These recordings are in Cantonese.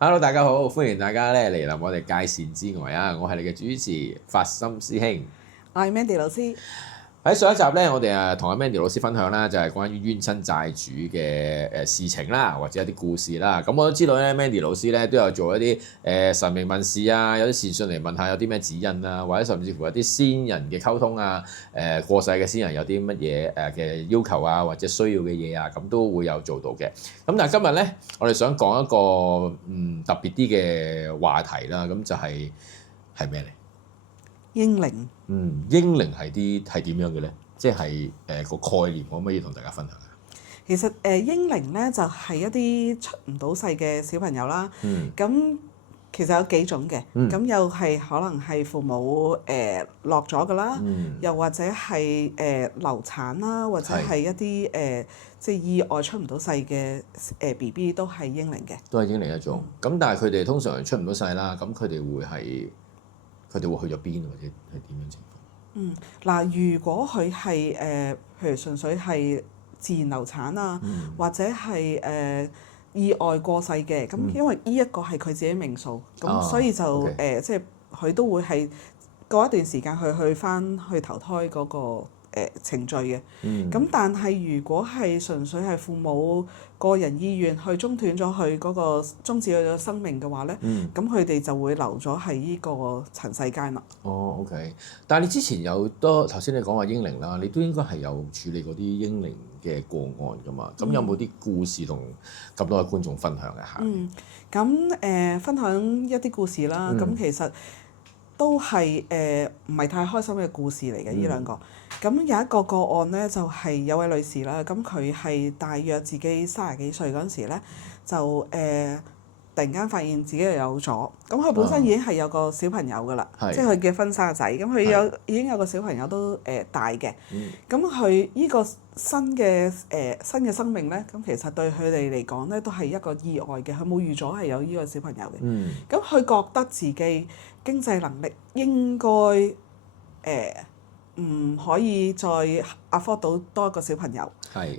Hello，大家好，歡迎大家咧嚟臨我哋界線之外啊！我係你嘅主持發心師兄。我係 Mandy 老師。喺上一集咧，我哋同阿 Mandy 老師分享啦，就係關於冤親債主嘅事情啦，或者一啲故事啦。咁我都知道咧，Mandy 老師咧都有做一啲神明問事啊，有啲善信嚟問下有啲咩指引啊，或者甚至乎有啲先人嘅溝通啊，過世嘅先人有啲乜嘢嘅要求啊，或者需要嘅嘢啊，咁都會有做到嘅。咁但係今日咧，我哋想講一個特別啲嘅話題啦，咁就係咩嚟？英靈。英靈係點樣嘅咧？即係個概念，可唔可以同大家分享下？其實英靈咧就係一啲出唔到世嘅小朋友啦。咁其實有幾種嘅。咁又係可能係父母落咗㗎啦，又或者係流產啦，或者係一啲即係意外出唔到世嘅BB 都係英靈嘅。都係英靈一種。咁但係佢哋通常出唔到世啦，咁佢哋會去咗邊，或者係點樣情況？嗱，如果佢係譬如純粹係自然流產啊，或者係意外過世嘅，咁因為呢一個係佢自己命數，咁所以就即係佢都會係過一段時間去投胎嗰個程序嘅。咁但係如果係純粹係父母個人意願去中斷咗佢嗰個終止佢嘅生命嘅話咧，咁佢哋就會留咗喺呢個塵世間啦。OK。但係你之前有頭先你講話英靈啦，你都應該係有處理嗰啲英靈嘅個案㗎嘛？咁有冇啲故事同咁多位觀眾分享一下？咁分享一啲故事啦。咁其實都係唔係太開心嘅故事嚟嘅呢兩個。咁有一個個案咧，就係有位女士啦。咁佢係大約自己30幾歲嗰陣時咧，就突然間發現自己又有咗。咁佢本身已經係有個小朋友㗎啦，即係佢結婚生個仔。咁佢已經有個小朋友都大嘅。咁佢呢個新嘅生命咧，咁其實對佢哋嚟講咧都係一個意外嘅。佢冇預咗係有呢個小朋友嘅。咁佢覺得自己經濟能力應該唔可以再 afford 到多一個小朋友。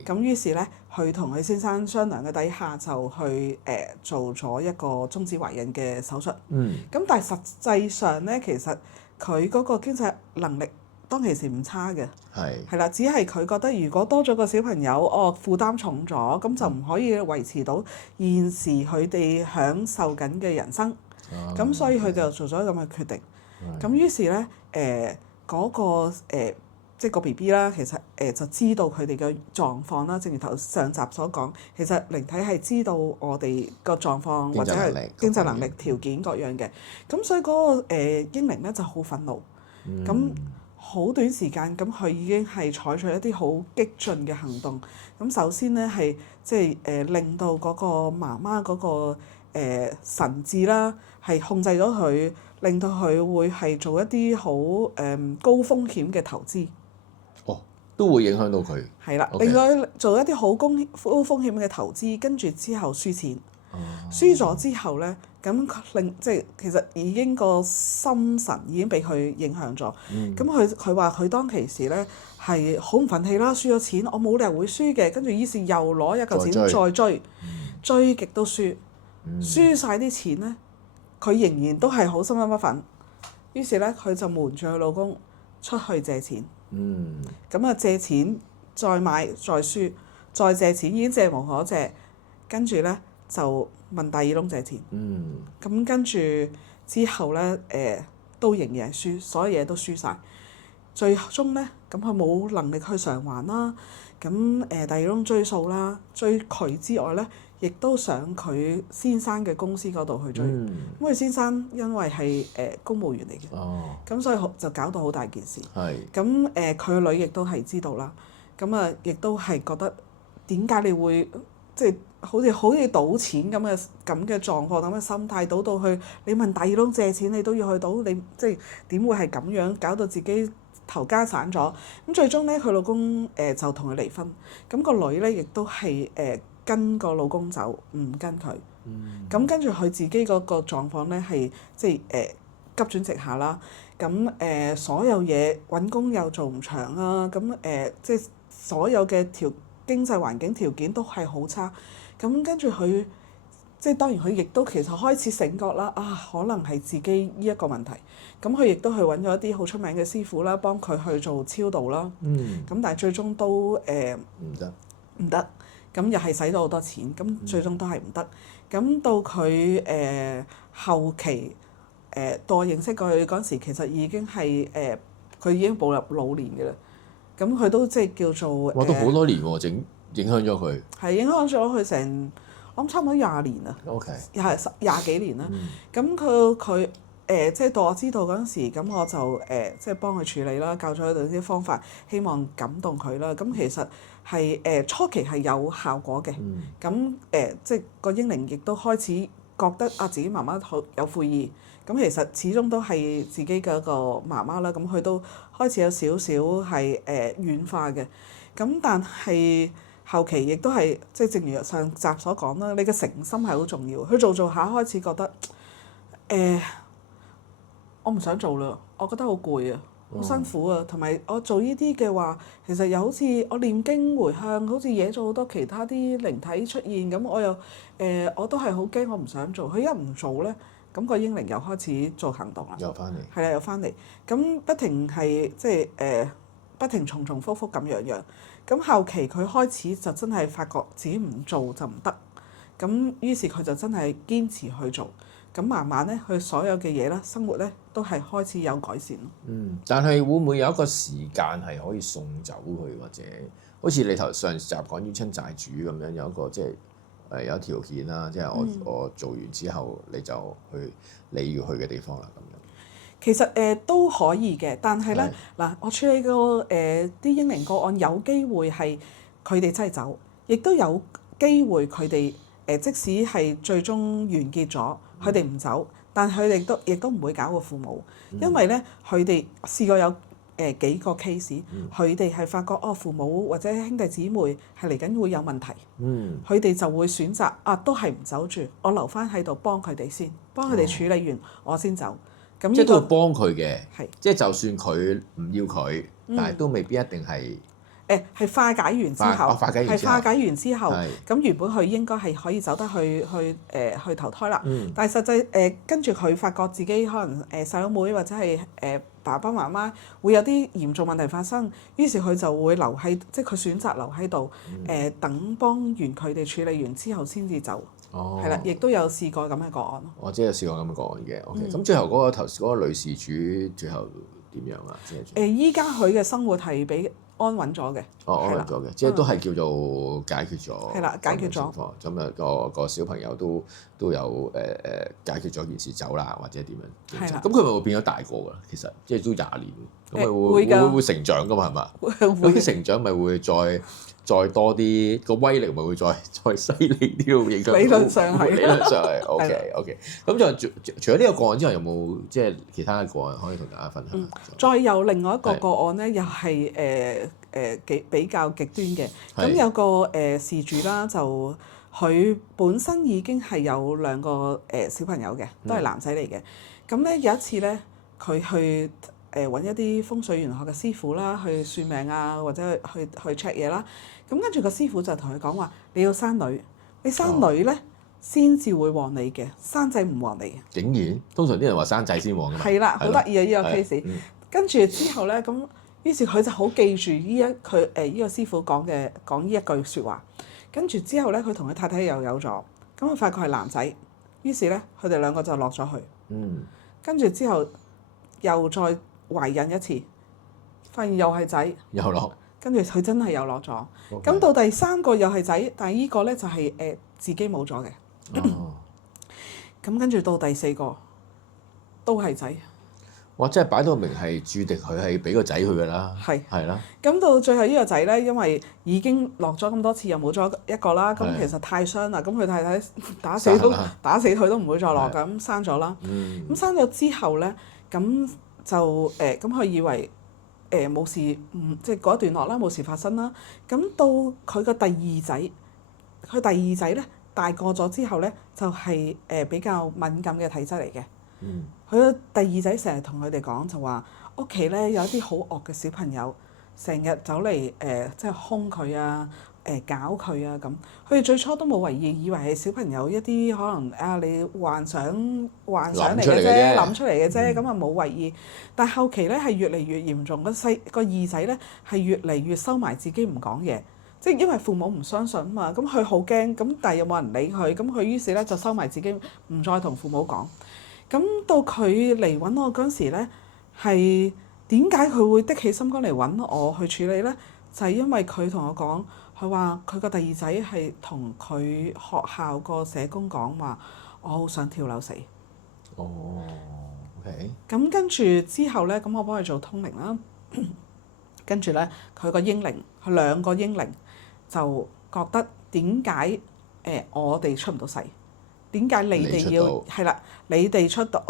咁於是咧，佢同佢先生商量嘅底下，就去做咗一個終止懷孕嘅手術。咁但係實際上咧，其實佢嗰個經濟能力當其時唔差嘅。係啦，只係佢覺得如果多咗個小朋友，負擔重咗，咁就唔可以維持到現時佢哋享受緊嘅人生。咁所以佢就做咗咁嘅決定。咁於是咧，嗰個即係個 BB 啦，其實就知道佢哋嘅狀況啦。正如頭上集所講，其實靈體係知道我哋個狀況或者係經濟能力條件各樣嘅。咁所以嗰個英靈咧就好憤怒。咁好短時間，咁佢已經係採取一啲好激進嘅行動。咁首先咧係即係令到嗰個媽媽嗰個神智啦，係控制咗佢，令到佢會係做一啲好高風險嘅投資。都會影響到佢。係啦，令佢做一啲好高風險嘅投資，跟住之後輸錢。輸咗之後咧，咁即係其實已經個心神已經俾佢影響咗。咁佢話佢當其時咧係好唔憤氣啦，輸咗錢，我冇理由會輸嘅。跟住於是又攞一嚿錢再追，追極都輸，輸晒啲錢咧，佢仍然都係好心不忿。於是咧，佢就瞞住佢老公出去借錢。咁啊，借錢再買再輸，再借錢已經借無可借，跟住咧就問第二窿借錢。咁跟住之後咧，都仍然係輸，所有嘢都輸晒。最終咧，咁佢冇能力去償還啦。咁第二窿追數啦，追佢之外咧，亦都上佢先生嘅公司嗰度去追。咁佢先生因為係公務員嚟嘅，咁所以就搞到好大件事。咁佢個女亦都係知道啦。咁啊，亦都係覺得點解你會即係好似賭錢咁嘅狀況，咁嘅心態，賭到去你問第二窿借錢，你都要去賭，你即係點會係咁樣搞到自己頭家散咗？咁最終咧，佢老公就同佢離婚。咁個女咧亦都係跟個老公走，唔跟佢。咁跟住佢自己嗰個狀況咧係即係急轉直下啦。咁所有嘢揾工又做唔長啦。咁即係所有嘅經濟環境條件都係好差。咁跟住佢即係當然佢亦都其實開始醒覺啦，可能係自己呢一個問題。咁佢亦都去揾咗一啲好出名嘅師傅啦，幫佢去做超度啦。咁但係最終都唔得，咁又係使咗好多錢，咁最終都係唔得。咁到佢後期到我認識佢嗰陣時，其實已經係佢已經步入老年嘅啦。咁佢都即係叫做哇！都好多年喎，影響咗佢。係影響咗佢成，我諗差唔多20年啦。OK。又係20幾年啦。咁佢即係到我知道嗰陣時，咁我就即係幫佢處理啦，教咗佢啲方法，希望感動佢啦。咁其實係初期係有效果嘅。咁即係個英靈亦都開始覺得自己媽媽好有悔意。咁其實始終都係自己嘅一個媽媽啦。咁佢都開始有少少係軟化嘅。咁但係後期亦都係即係正如上集所講啦，你嘅誠心係好重要。佢做下開始覺得我唔想做啦，我覺得好攰啊，好辛苦啊，同埋我做呢啲嘅話，其實又好似我念經回向，好似惹咗好多其他啲靈體出現，咁我又我都係好驚，我唔想做。佢一唔做咧，咁個英靈又開始做行動啦。又翻嚟。係啦，又翻嚟，咁不停係即係不停重複咁樣。咁後期佢開始就真係發覺自己唔做就唔得，咁於是佢就真係堅持去做。咁慢慢咧，佢所有嘅嘢咧，生活咧都係開始有改善。但係會唔會有一個時間係可以送走佢，或者好似你頭上集講冤親債主咁樣，有一個即係有一條件啦，即係我做完之後你就去你要去嘅地方啦咁樣。其實都可以嘅，但係咧嗱，我處理過啲英靈個案，有機會係佢哋真係走，亦都有機會佢哋即使係最終完結咗，佢哋唔走，但佢哋亦都唔會搞個父母，因為咧佢哋試過有幾個 case，佢哋係發覺父母或者兄弟姊妹係嚟緊會有問題，佢哋就會選擇都係唔走住，我留翻喺度幫佢哋先，幫佢哋處理完我先走。咁即係都會幫佢嘅，係即係就算佢唔要佢，但係都未必一定係。係化解完之後，係化解完之後，咁原本佢應該係可以走得去投胎啦。但係實際跟住佢發覺自己可能細佬妹或者係爸爸媽媽會有啲嚴重問題發生，於是佢就會即係佢選擇留喺度等幫完佢哋處理完之後先至走。係啦，亦都有試過咁嘅個案咯。我即係有試過咁嘅個案嘅。OK，咁最後嗰個女事主最後點樣啊？依家佢嘅生活係比安穩咗嘅。安穩咗嘅，即係都係叫做解決咗。係啦，解決咗。咁啊個小朋友都有解決咗件事走啦，或者點樣？係啦。咁佢咪會變咗大個㗎？其實即係都20年，咁咪會成長㗎嘛？係嘛？會。啲成長咪會再多啲，個威力咪會再犀利啲咯，影響。理論上係。OK。咁就除咗呢個個案之外，有冇即係其他嘅個案可以同大家分享？再有另外一個個案咧，又係比較極端嘅。咁有個事主啦，就佢本身已經係有2個小朋友嘅，都係男仔嚟嘅。咁咧有一次咧，佢去揾一啲風水玄學嘅師傅啦，去算命啊，或者去 check 嘢啦。咁跟住個師傅就同佢講話：你要生女，你生女咧先至會旺你嘅，生仔唔旺你嘅。竟然，通常啲人話生仔先旺㗎嘛。係啦，好得意啊！呢個 case。跟住之後咧，咁於是佢就好記住呢個師傅講呢一句説話。跟住之後咧，佢同佢太太又有咗，咁佢發覺係男仔，於是咧佢哋2個就落咗去。跟住之後又再懷孕一次，發現又係仔。又落。跟住佢真係又落咗，咁到第3個又係仔，但係呢個咧就係自己冇咗嘅。咁跟住到第4個都係仔。哇！即係擺到明係注定佢係俾個仔佢㗎啦。係啦。咁到最後呢個仔咧，因為已經落咗咁多次，又冇咗一個啦，咁其實太傷啦。咁佢太太打死佢都唔會再落，咁生咗啦。咁生咗之後咧，咁就咁佢以為冇事，即係嗰一段落啦，冇事發生啦。咁到佢個第2仔，佢第2仔咧大個咗之後咧，就係比較敏感嘅體質嚟嘅。佢個第2仔成日同佢哋講就話，屋企咧有一啲好惡嘅小朋友，成日走嚟即係兇佢啊，搞佢啊咁。佢哋最初都冇為意，以為係小朋友一啲可能你幻想嚟嘅啫，諗出嚟嘅啫，咁啊冇為意。但係後期咧係越嚟越嚴重，個二仔咧係越嚟越收埋自己唔講嘢。即係因為父母唔相信啊嘛，咁佢好驚，咁但係又冇人理佢，咁佢於是咧就收埋自己，唔再同父母講。咁到佢嚟揾我嗰陣時咧，係點解佢會的起心肝嚟揾我去處理咧？就係因為佢同我講，佢話佢個第二仔係同佢學校個社工講話，我好想跳樓死。哦，OK。咁跟住之後咧，咁我幫佢做通靈啦。跟住咧，佢個英靈，佢兩個英靈就覺得點解我哋出唔到世？點解你哋要係啦？你哋出到，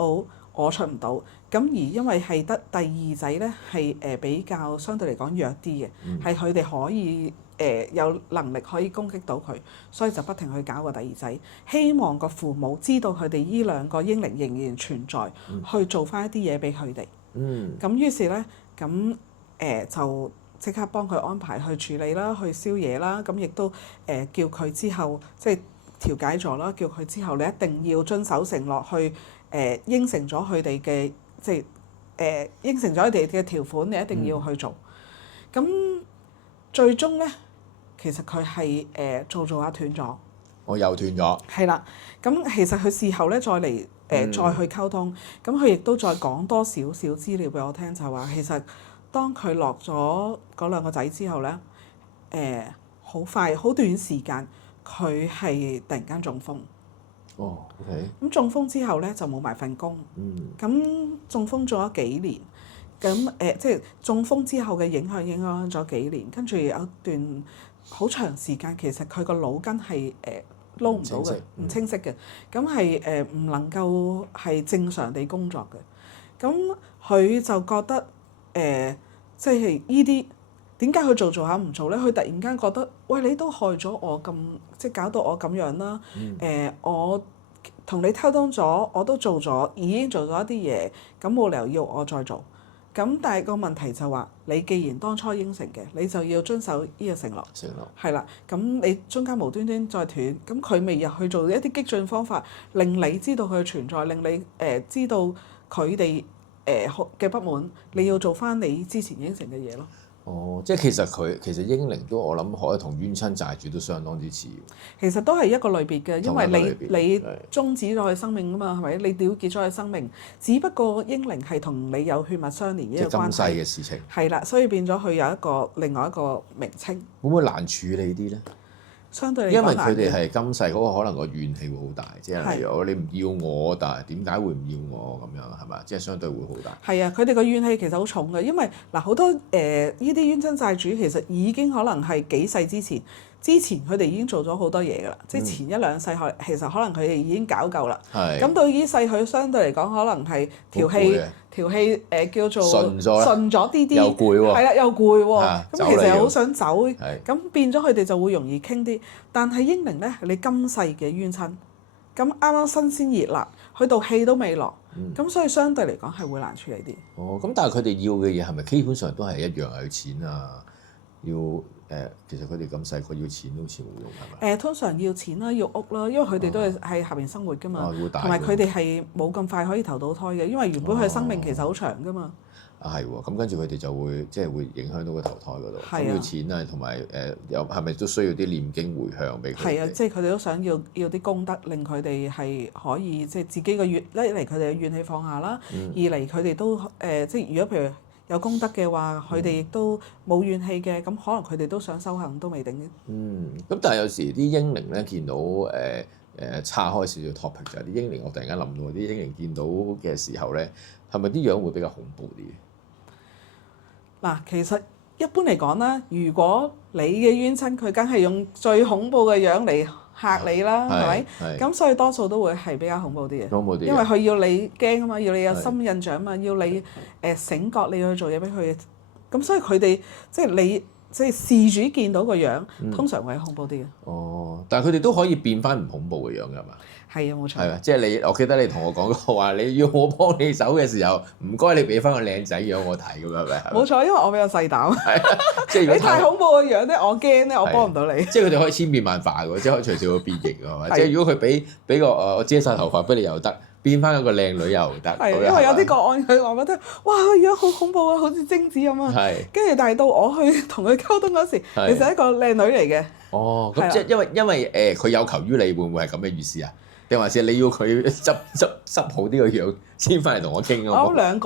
我出唔到。咁而因為係得第二仔咧，係比較相對嚟講弱啲嘅，係佢哋可以有能力可以攻擊到佢，所以就不停去搞個第二仔，希望個父母知道佢哋依兩個英靈仍然存在，去做翻一啲嘢俾佢哋。咁於是咧，咁就即刻幫佢安排去處理啦，去燒嘢啦。咁亦都叫佢之後即係調解咗啦，叫佢之後你一定要遵守承諾，去應承咗佢哋嘅即係應承咗佢哋嘅條款，你一定要去做。咁最終咧，其實佢係做下斷咗。我又斷咗。係啦，咁其實佢事後咧再嚟再去溝通，咁佢亦都再講多少少資料俾我聽，就係話其實當佢落咗嗰兩個仔之後咧，好快好短時間佢係突然間中風。哦，OK。咁中風之後咧就冇埋份工。咁中風咗幾年，咁即係中風之後嘅影響咗幾年，跟住有一段好長時間，其實佢個腦筋係撈唔到嘅，唔清晰嘅，咁係唔能夠係正常地工作嘅。咁佢就覺得即係依啲點解佢做下唔做咧？佢突然間覺得，喂，你都害咗我咁，即係搞到我咁樣啦。我同你溝通咗，我都做咗，已經做咗一啲嘢，咁冇理由要我再做。咁但係個問題就話，你既然當初應承嘅，你就要遵守呢個承諾。係啦，咁你中間無端端再斷，咁佢未入去做一啲激進方法，令你知道佢嘅存在，令你知道佢哋嘅不滿，你要做翻你之前應承嘅嘢咯。哦，即係其實英靈都我諗可以同冤親債主都相當之似。其實都係一個類別嘅，因為你終止咗佢生命啊嘛，係咪？你了結咗佢生命，只不過英靈係同你有血脈相連嘅關係。即係今世嘅事情。係啦，所以變咗佢有另外一個名稱。會唔會難處理啲咧？相對嚟講，因為佢哋係今世嗰個可能個怨氣會好大，即係例如你唔要我，但係點解會唔要我咁樣係咪？即係相對會好大。係啊，佢哋個怨氣其實好重嘅，因為嗱好多呢啲冤親債主其實已經可能係幾世之前佢哋已經做咗好多嘢㗎啦，即係前一兩世其實可能佢哋已經搞夠啦。咁到呢世佢相對嚟講可能係條氣叫做順咗啲，又攰喎。係啦，又攰喎。咁其實又好想走，咁變咗佢哋就會容易傾啲。但係英靈咧，你今世嘅冤親，咁啱啱新鮮熱辣，佢道氣都未落，咁所以相對嚟講係會難處理啲。哦，咁但係佢哋要嘅嘢係咪基本上都係一樣係要錢啊？其實佢哋咁細個要錢好似冇用係咪？通常要錢啦，要屋啦，因為佢哋都係喺下邊生活㗎嘛，同埋佢哋係冇咁快可以投到胎嘅，因為原本佢生命其實好長㗎嘛。係喎，咁跟住佢哋就會即係會影響到個投胎嗰度，咁要錢啊，同埋有係咪都需要啲念經回向俾佢哋？係啊，即係佢哋都想要啲功德，令佢哋係可以即係自己個怨一嚟佢哋嘅怨氣放下啦，二嚟佢哋都即係如果譬如有功德嘅話，佢哋亦都冇怨氣嘅，咁可能佢哋都想修行都未定嘅。咁但係有時啲英靈咧見到岔開少少 topic 就係啲英靈，我突然間諗到啲英靈見到嘅時候咧，係咪啲樣會比較恐怖啲？嗱，其實一般嚟講啦，如果你嘅冤親，佢梗係用最恐怖嘅樣嚟嚇你啦，係咪？咁所以多數都會係比較恐怖啲嘅，因為佢要你驚啊嘛，要你有深印象啊嘛，要你醒覺，你要去做嘢俾佢。咁所以佢哋即係即係事主見到個樣，通常會係恐怖啲嘅。哦，但係佢哋都可以變翻唔恐怖嘅樣㗎嘛？係啊，冇錯。係啊，即係你，我記得你同我講過話，你要我幫你手嘅時候，唔該你俾翻個靚仔樣我睇咁樣咪？冇錯，因為我比較細膽。即係如果你太恐怖嘅樣咧，我驚咧，我幫唔到你。即係佢哋可以千變萬化嘅，即係可以隨時會變形㗎嘛。係即係如果佢俾個我遮晒頭髮俾你又得，變翻一個靚女又得。係，因為有啲個案佢話覺得哇個樣好恐怖啊，好似貞子咁啊。係。跟住但係到我去同佢溝通嗰時，其實係一個靚女嚟嘅。哦，咁即係因為佢有求於你，會唔會係咁嘅意思啊？定還是你要佢執好啲個樣先翻嚟同我傾啊？我諗兩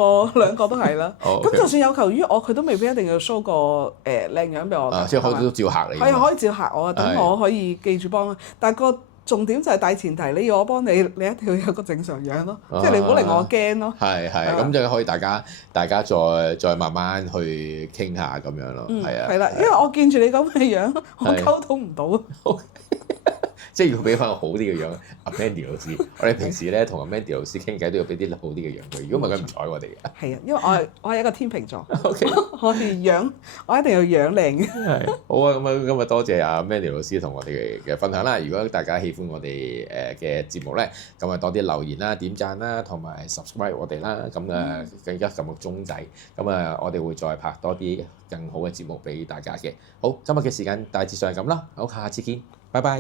個都係啦。咁就算有求於我，佢都未必一定要 show 個靚樣俾我。即係可以都照客你。係可以照客我，等我可以記住幫。但係個重點就係大前提，你要我幫你，你一定要有個正常樣咯，即係你唔好令我驚咯。係咁就可以大家再慢慢去傾下咁樣咯。係啊。係啦，因為我見住你咁嘅樣，我溝通唔到。即係要俾翻個好啲嘅樣，阿 Mandy 老師。我哋平時咧同阿 Mandy 老師傾偈都要俾啲好啲嘅樣佢，如果唔係佢唔睬我哋嘅。係啊，因為我係一個天秤座。OK，我一定要樣靚嘅。係好啊，咁啊今日多謝阿 Mandy 老師同我哋嘅分享啦。如果大家喜歡我哋嘅節目咧，咁啊多啲留言啦、點讚啦，同埋 subscribe 我哋啦。咁啊更加撳個鐘仔，咁啊我哋會再拍多啲更好嘅節目俾大家嘅。好，今日嘅時間大致上係咁啦。好，下次見，拜拜。